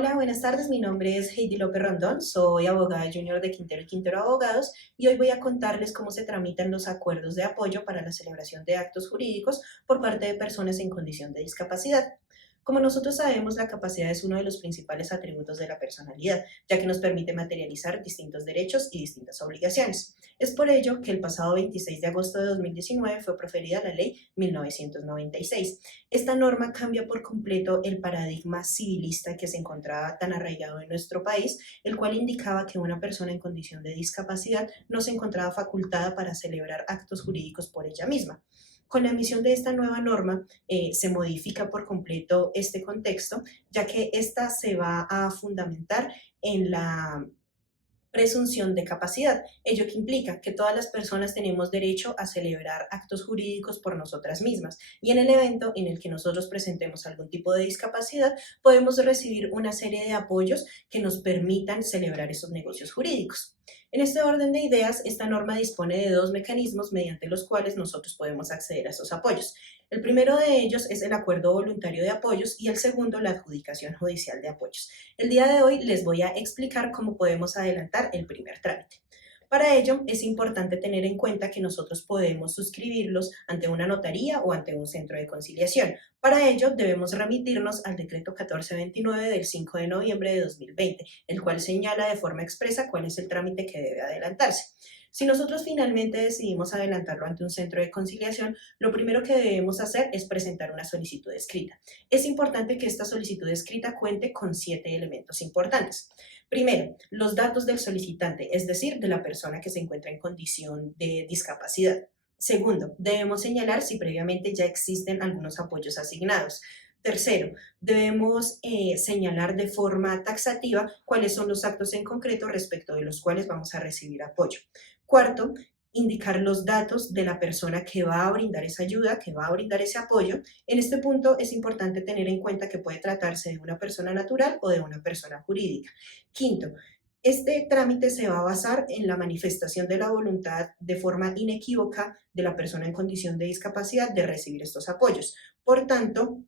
Hola, buenas tardes. Mi nombre es Heidi López Rondón. Soy abogada junior de Quintero y Quintero Abogados y hoy voy a contarles cómo se tramitan los acuerdos de apoyo para la celebración de actos jurídicos por parte de personas en condición de discapacidad. Como nosotros sabemos, la capacidad es uno de los principales atributos de la personalidad, ya que nos permite materializar distintos derechos y distintas obligaciones. Es por ello que el pasado 26 de agosto de 2019 fue proferida la Ley 1996. Esta norma cambia por completo el paradigma civilista que se encontraba tan arraigado en nuestro país, el cual indicaba que una persona en condición de discapacidad no se encontraba facultada para celebrar actos jurídicos por ella misma. Con la emisión de esta nueva norma se modifica por completo este contexto, ya que esta se va a fundamentar en la presunción de capacidad, ello que implica que todas las personas tenemos derecho a celebrar actos jurídicos por nosotras mismas y en el evento en el que nosotros presentemos algún tipo de discapacidad podemos recibir una serie de apoyos que nos permitan celebrar esos negocios jurídicos. En este orden de ideas, esta norma dispone de dos mecanismos mediante los cuales nosotros podemos acceder a esos apoyos. El primero de ellos es el acuerdo voluntario de apoyos y el segundo la adjudicación judicial de apoyos. El día de hoy les voy a explicar cómo podemos adelantar el primer trámite. Para ello, es importante tener en cuenta que nosotros podemos suscribirlos ante una notaría o ante un centro de conciliación. Para ello, debemos remitirnos al decreto 1429 del 5 de noviembre de 2020, el cual señala de forma expresa cuál es el trámite que debe adelantarse. Si nosotros finalmente decidimos adelantarlo ante un centro de conciliación, lo primero que debemos hacer es presentar una solicitud escrita. Es importante que esta solicitud escrita cuente con 7 elementos importantes. Primero, los datos del solicitante, es decir, de la persona que se encuentra en condición de discapacidad. Segundo, debemos señalar si previamente ya existen algunos apoyos asignados. Tercero, debemos señalar de forma taxativa cuáles son los actos en concreto respecto de los cuales vamos a recibir apoyo. Cuarto, indicar los datos de la persona que va a brindar esa ayuda, que va a brindar ese apoyo. En este punto es importante tener en cuenta que puede tratarse de una persona natural o de una persona jurídica. Quinto, este trámite se va a basar en la manifestación de la voluntad de forma inequívoca de la persona en condición de discapacidad de recibir estos apoyos. Por tanto,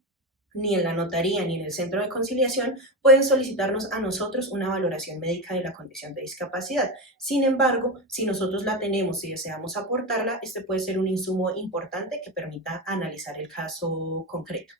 ni en la notaría ni en el centro de conciliación pueden solicitarnos a nosotros una valoración médica de la condición de discapacidad. Sin embargo, si nosotros la tenemos y deseamos aportarla, este puede ser un insumo importante que permita analizar el caso concreto.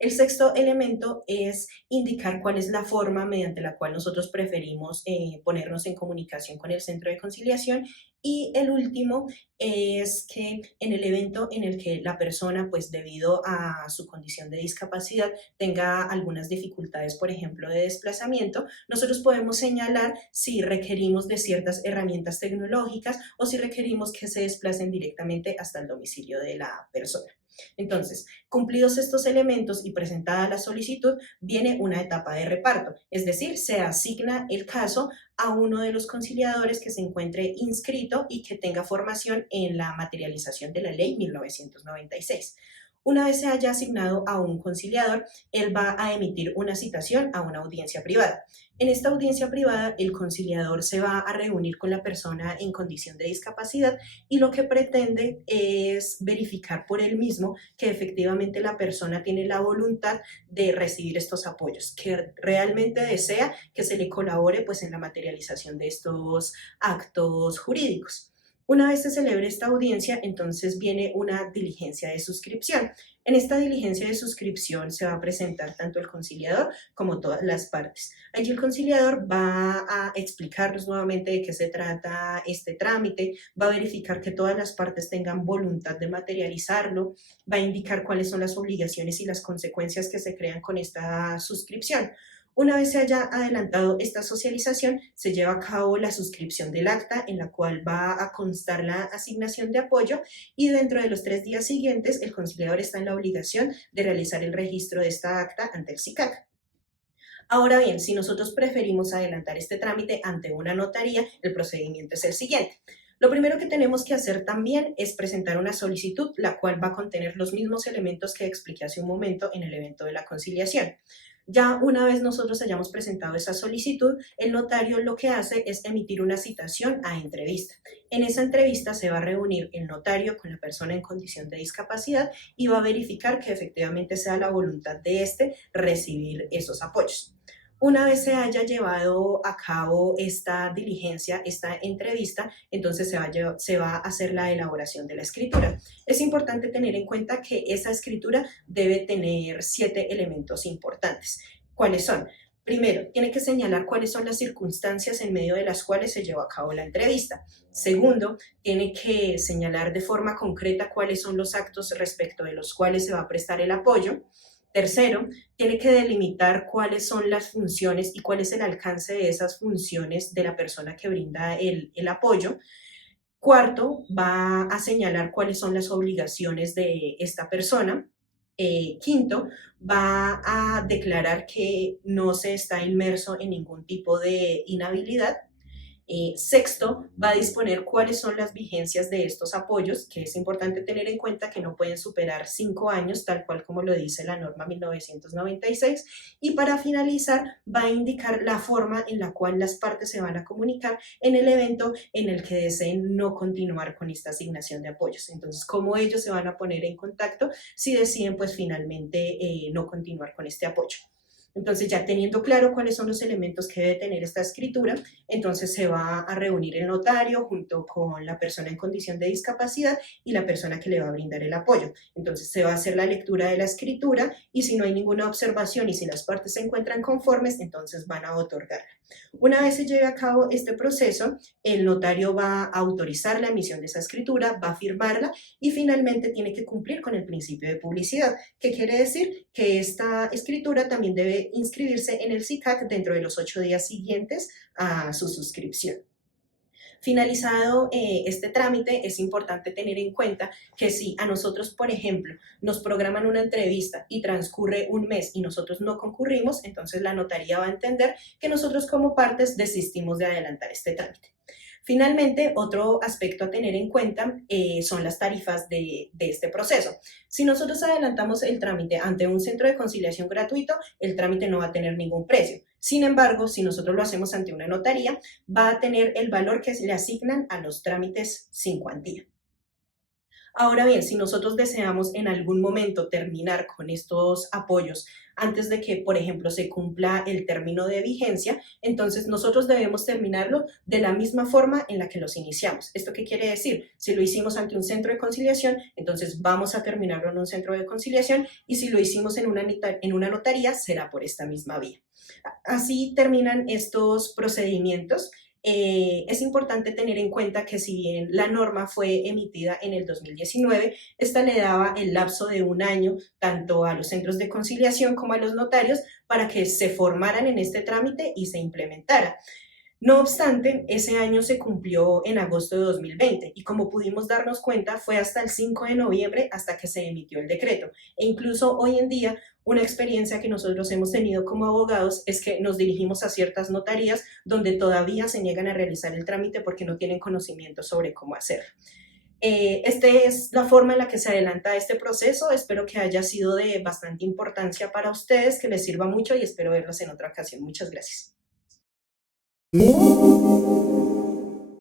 El sexto elemento es indicar cuál es la forma mediante la cual nosotros preferimos ponernos en comunicación con el centro de conciliación. Y el último es que en el evento en el que la persona, pues debido a su condición de discapacidad, tenga algunas dificultades, por ejemplo, de desplazamiento, nosotros podemos señalar si requerimos de ciertas herramientas tecnológicas o si requerimos que se desplacen directamente hasta el domicilio de la persona. Entonces, cumplidos estos elementos y presentada la solicitud, viene una etapa de reparto, es decir, se asigna el caso a uno de los conciliadores que se encuentre inscrito y que tenga formación en la materialización de la Ley 1996. Una vez se haya asignado a un conciliador, él va a emitir una citación a una audiencia privada. En esta audiencia privada, el conciliador se va a reunir con la persona en condición de discapacidad y lo que pretende es verificar por él mismo que efectivamente la persona tiene la voluntad de recibir estos apoyos, que realmente desea que se le colabore pues en la materialización de estos actos jurídicos. Una vez se celebre esta audiencia, entonces viene una diligencia de suscripción. En esta diligencia de suscripción se va a presentar tanto el conciliador como todas las partes. Allí el conciliador va a explicarnos nuevamente de qué se trata este trámite, va a verificar que todas las partes tengan voluntad de materializarlo, va a indicar cuáles son las obligaciones y las consecuencias que se crean con esta suscripción. Una vez se haya adelantado esta socialización, se lleva a cabo la suscripción del acta en la cual va a constar la asignación de apoyo y dentro de los 3 días siguientes el conciliador está en la obligación de realizar el registro de esta acta ante el SICAC. Ahora bien, si nosotros preferimos adelantar este trámite ante una notaría, el procedimiento es el siguiente. Lo primero que tenemos que hacer también es presentar una solicitud, la cual va a contener los mismos elementos que expliqué hace un momento en el evento de la conciliación. Ya una vez nosotros hayamos presentado esa solicitud, el notario lo que hace es emitir una citación a entrevista. En esa entrevista se va a reunir el notario con la persona en condición de discapacidad y va a verificar que efectivamente sea la voluntad de éste recibir esos apoyos. Una vez se haya llevado a cabo esta diligencia, esta entrevista, entonces se va a hacer la elaboración de la escritura. Es importante tener en cuenta que esa escritura debe tener 7 elementos importantes. ¿Cuáles son? Primero, tiene que señalar cuáles son las circunstancias en medio de las cuales se llevó a cabo la entrevista. Segundo, tiene que señalar de forma concreta cuáles son los actos respecto de los cuales se va a prestar el apoyo. Tercero, tiene que delimitar cuáles son las funciones y cuál es el alcance de esas funciones de la persona que brinda el apoyo. Cuarto, va a señalar cuáles son las obligaciones de esta persona. Quinto, va a declarar que no se está inmerso en ningún tipo de inhabilidad. Sexto, va a disponer cuáles son las vigencias de estos apoyos, que es importante tener en cuenta que no pueden superar 5 años, tal cual como lo dice la norma 1996. Y para finalizar, va a indicar la forma en la cual las partes se van a comunicar en el evento en el que deseen no continuar con esta asignación de apoyos. Entonces, cómo ellos se van a poner en contacto si deciden pues finalmente no continuar con este apoyo. Entonces, ya teniendo claro cuáles son los elementos que debe tener esta escritura, entonces se va a reunir el notario junto con la persona en condición de discapacidad y la persona que le va a brindar el apoyo. Entonces, se va a hacer la lectura de la escritura y si no hay ninguna observación y si las partes se encuentran conformes, entonces van a otorgarla. Una vez se lleve a cabo este proceso, el notario va a autorizar la emisión de esa escritura, va a firmarla y finalmente tiene que cumplir con el principio de publicidad. ¿Qué quiere decir? Que esta escritura también debe inscribirse en el SICAC dentro de los 8 días siguientes a su suscripción. Finalizado este trámite, es importante tener en cuenta que si a nosotros, por ejemplo, nos programan una entrevista y transcurre un mes y nosotros no concurrimos, entonces la notaría va a entender que nosotros como partes desistimos de adelantar este trámite. Finalmente, otro aspecto a tener en cuenta son las tarifas de este proceso. Si nosotros adelantamos el trámite ante un centro de conciliación gratuito, el trámite no va a tener ningún precio. Sin embargo, si nosotros lo hacemos ante una notaría, va a tener el valor que le asignan a los trámites sin cuantía. Ahora bien, si nosotros deseamos en algún momento terminar con estos apoyos antes de que, por ejemplo, se cumpla el término de vigencia, entonces nosotros debemos terminarlo de la misma forma en la que los iniciamos. ¿Esto qué quiere decir? Si lo hicimos ante un centro de conciliación, entonces vamos a terminarlo en un centro de conciliación y si lo hicimos en una notaría, será por esta misma vía. Así terminan estos procedimientos. Es importante tener en cuenta que si bien la norma fue emitida en el 2019, esta le daba el lapso de un año tanto a los centros de conciliación como a los notarios para que se formaran en este trámite y se implementara. No obstante, ese año se cumplió en agosto de 2020 y como pudimos darnos cuenta fue hasta el 5 de noviembre hasta que se emitió el decreto. E incluso hoy en día una experiencia que nosotros hemos tenido como abogados es que nos dirigimos a ciertas notarías donde todavía se niegan a realizar el trámite porque no tienen conocimiento sobre cómo hacerlo. Esta es la forma en la que se adelanta este proceso. Espero que haya sido de bastante importancia para ustedes, que les sirva mucho y espero verlos en otra ocasión. Muchas gracias.